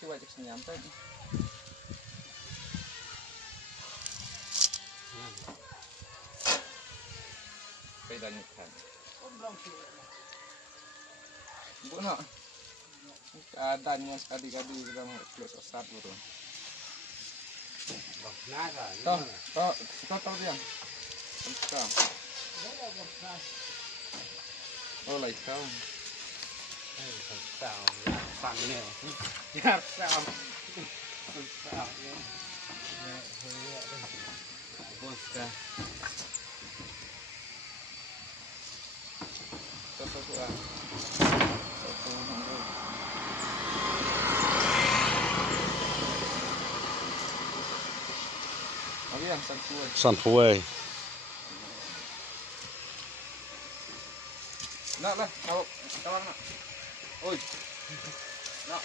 siwa cek nyampe. Pedalnya kan. Bu nak. Keadaannya adik-adik kita mau close start dulu. Toh dia. Sekarang. Oh, like sao? Sao phẳng nè. Giáp sao. Sao nhé. Bosca. Satu ah. Satu handuk. Oh iya, satu. Sunflower. Nak lah, kalau nak. Oi. Nak.